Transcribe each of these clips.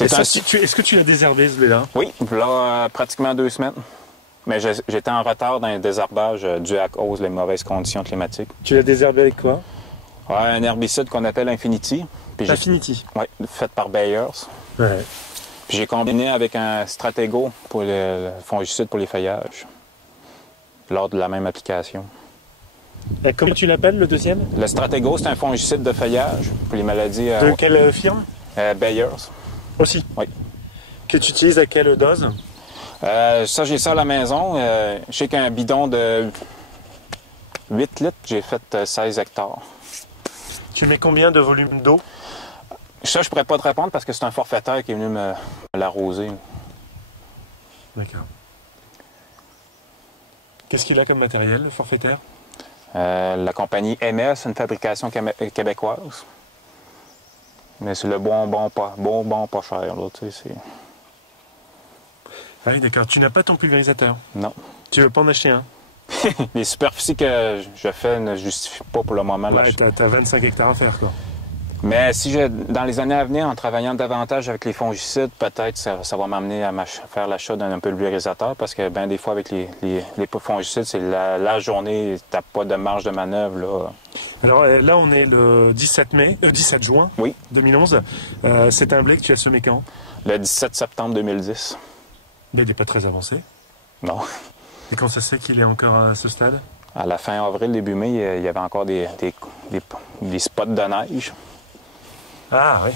Est-ce que tu l'as désherbé, ce blé-là? Oui, là, pratiquement 2 semaines. Mais j'étais en retard dans le désherbage dû à cause des mauvaises conditions climatiques. Tu l'as désherbé avec quoi? Ouais, un herbicide qu'on appelle Infinity. Infinity? Oui, fait par Bayers. Ouais. Puis j'ai combiné avec un Stratego pour le fongicide pour les feuillages, lors de la même application. Et comment tu l'appelles, le deuxième? Le Stratego, c'est un fongicide de feuillage pour les maladies... De quelle firme? Bayers. Aussi? Oui. Que tu utilises à quelle dose? Ça, j'ai ça à la maison. Je sais qu'un bidon de 8 litres, j'ai fait 16 hectares. Tu mets combien de volume d'eau? Ça, je pourrais pas te répondre parce que c'est un forfaitaire qui est venu me l'arroser. D'accord. Qu'est-ce qu'il a comme matériel, le forfaitaire? La compagnie MS, une fabrication québécoise. Mais c'est le bonbon pas cher, là, tu sais, c'est... Ah oui, d'accord. Tu n'as pas ton pulvérisateur? Non. Tu veux pas en acheter un? Les superficies que je fais ne justifient pas pour le moment. Ouais, t'as 25 hectares à faire, quoi. Mais si dans les années à venir, en travaillant davantage avec les fongicides, peut-être ça va m'amener à faire l'achat d'un pulvérisateur parce que ben, des fois avec les fongicides, c'est la journée, t'as pas de marge de manœuvre. Là. Alors là, on est le 17 juin Oui. 2011. C'est un blé que tu as semé quand? Le 17 septembre 2010. Mais il n'est pas très avancé. Non. Et quand ça se fait qu'il est encore à ce stade? À la fin avril, début mai, il y avait encore des spots de neige. Ah oui.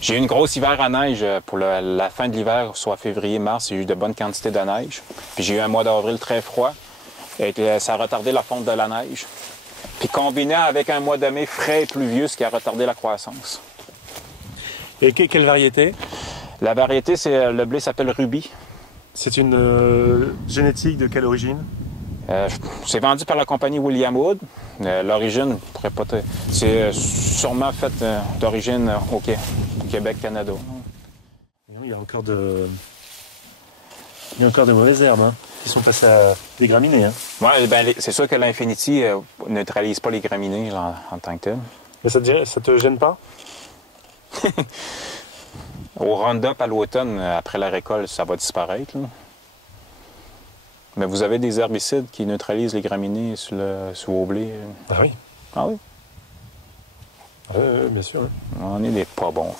J'ai eu une grosse hiver à neige pour la fin de l'hiver, soit février-mars, il y a eu de bonnes quantités de neige. Puis j'ai eu un mois d'avril très froid et ça a retardé la fonte de la neige. Puis combiné avec un mois de mai frais et pluvieux, ce qui a retardé la croissance. Et quelle variété? La variété, le blé s'appelle Ruby. C'est une génétique de quelle origine? C'est vendu par la compagnie William Wood. L'origine, c'est sûrement fait d'origine au Québec, Canada. Il y a encore de mauvaises herbes hein, qui sont passées à des graminées. Hein. Oui, ben, c'est sûr que l'Infinity ne neutralise pas les graminées en tant que tel. Mais ça te gêne pas? Au Roundup à l'automne, après la récolte, ça va disparaître. Là. Mais vous avez des herbicides qui neutralisent les graminées sur vos blés. Ah oui? Ah oui? Bien sûr. Oui. On est des pas bons.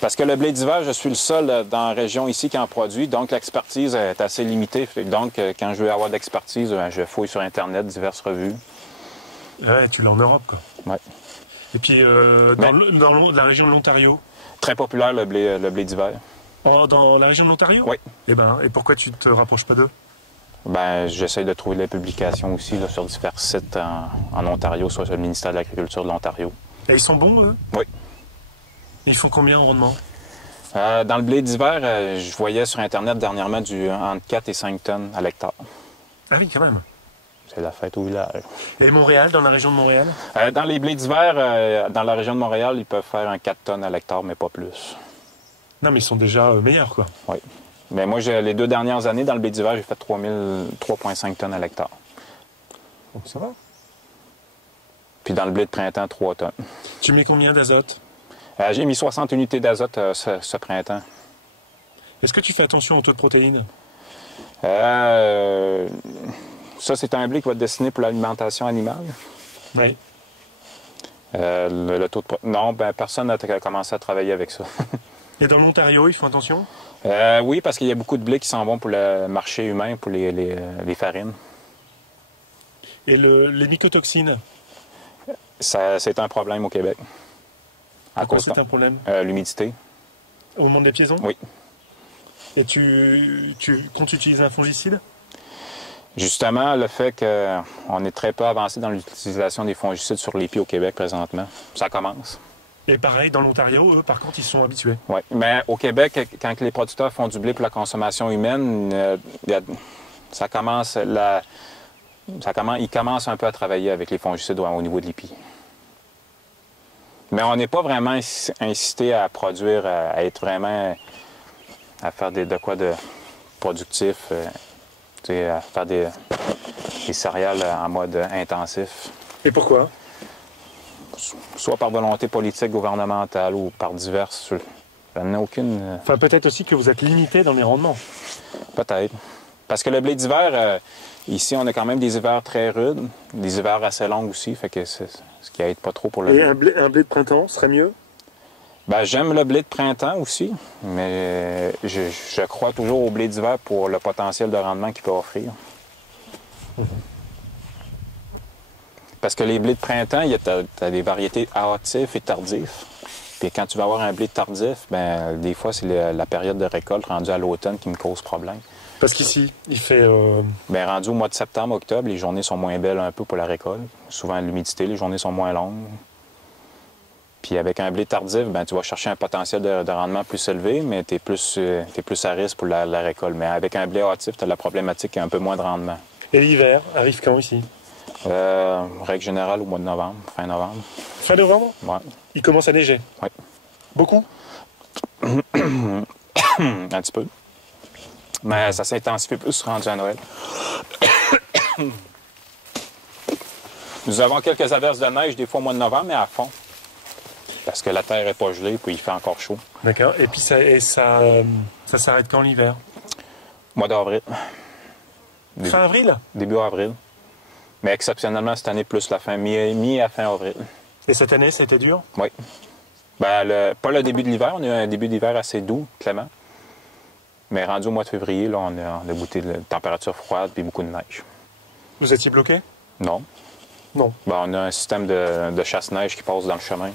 Parce que le blé d'hiver, je suis le seul dans la région ici qui en produit, donc l'expertise est assez limitée. Donc, quand je veux avoir de l'expertise, je fouille sur Internet, diverses revues. Ouais, tu l'as en Europe, quoi. Oui. Et puis, dans la région de l'Ontario? Très populaire, le blé d'hiver. Oh, dans la région de l'Ontario? Oui. Et pourquoi tu te rapproches pas d'eux? Ben, j'essaie de trouver des publications aussi là, sur divers sites en Ontario, soit sur le ministère de l'Agriculture de l'Ontario. Et ils sont bons, là? Oui. Ils font combien en rendement? Dans le blé d'hiver, je voyais sur Internet dernièrement entre 4 et 5 tonnes à l'hectare. Ah oui, quand même. C'est la fête au village. Et Montréal, dans la région de Montréal? Dans les blés d'hiver, dans la région de Montréal, ils peuvent faire un 4 tonnes à l'hectare, mais pas plus. Non, mais ils sont déjà meilleurs, quoi. Oui. Mais moi, les 2 dernières années, dans le blé d'hiver, j'ai fait 3,5 tonnes à l'hectare. Donc ça va. Puis dans le blé de printemps, 3 tonnes. Tu mets combien d'azote? J'ai mis 60 unités d'azote ce printemps. Est-ce que tu fais attention au taux de protéines? Ça, c'est un blé qui va être destiné pour l'alimentation animale. Oui. Le taux de non, ben, personne n'a commencé à travailler avec ça. Et dans l'Ontario, ils font attention? Oui, parce qu'il y a beaucoup de blés qui sont bons pour le marché humain, pour les farines. Et les mycotoxines? C'est un problème au Québec. Pourquoi c'est un problème? L'humidité. Au moment des piaisons? Oui. Et quand tu utilises un fongicide? Justement, le fait qu'on est très peu avancé dans l'utilisation des fongicides sur les pieds au Québec présentement. Ça commence. Et pareil, dans l'Ontario, eux, par contre, ils sont habitués. Oui, mais au Québec, quand les producteurs font du blé pour la consommation humaine, ils commencent un peu à travailler avec les fongicides au niveau de l'IPI. Mais on n'est pas vraiment incité à produire, à être vraiment, à faire de quoi de productif, à faire des céréales en mode intensif. Et pourquoi? soit par volonté politique, gouvernementale ou par diverses. Je n'en ai aucune. Enfin, peut-être aussi que vous êtes limité dans les rendements. Peut-être. Parce que le blé d'hiver, ici, on a quand même des hivers très rudes, des hivers assez longs aussi, fait que c'est ce qui aide pas trop pour le Et blé. un blé de printemps serait mieux? Ben, j'aime le blé de printemps aussi, mais je crois toujours au blé d'hiver pour le potentiel de rendement qu'il peut offrir. Parce que les blés de printemps, tu as des variétés hâtifs et tardifs. Puis quand tu vas avoir un blé tardif, ben des fois, c'est la période de récolte rendue à l'automne qui me cause problème. Parce qu'ici, il fait... Bien, rendu au mois de septembre, octobre, les journées sont moins belles un peu pour la récolte. Souvent, l'humidité, les journées sont moins longues. Puis avec un blé tardif, ben, tu vas chercher un potentiel de rendement plus élevé, mais tu es plus à risque pour la récolte. Mais avec un blé hâtif, tu as la problématique qu'il y a un peu moins de rendement. Et l'hiver arrive quand ici? Règle générale au mois de novembre, fin novembre. Fin novembre? Ouais. Il commence à neiger? Oui. Beaucoup? Un petit peu. Mais ça s'intensifie plus rendu à Noël. Nous avons quelques averses de neige des fois au mois de novembre, mais à fond. Parce que la terre n'est pas gelée, puis il fait encore chaud. D'accord. Et puis ça s'arrête quand l'hiver? Mois d'avril. Fin avril? Début avril. Mais exceptionnellement, cette année, plus la fin, mi à fin avril. Et cette année, c'était dur? Oui. Ben, pas le début de l'hiver. On a eu un début d'hiver assez doux, clément. Mais rendu au mois de février, là, on a goûté de température froide puis beaucoup de neige. Vous étiez bloqué? Non. Non. Ben, on a un système de chasse-neige qui passe dans le chemin.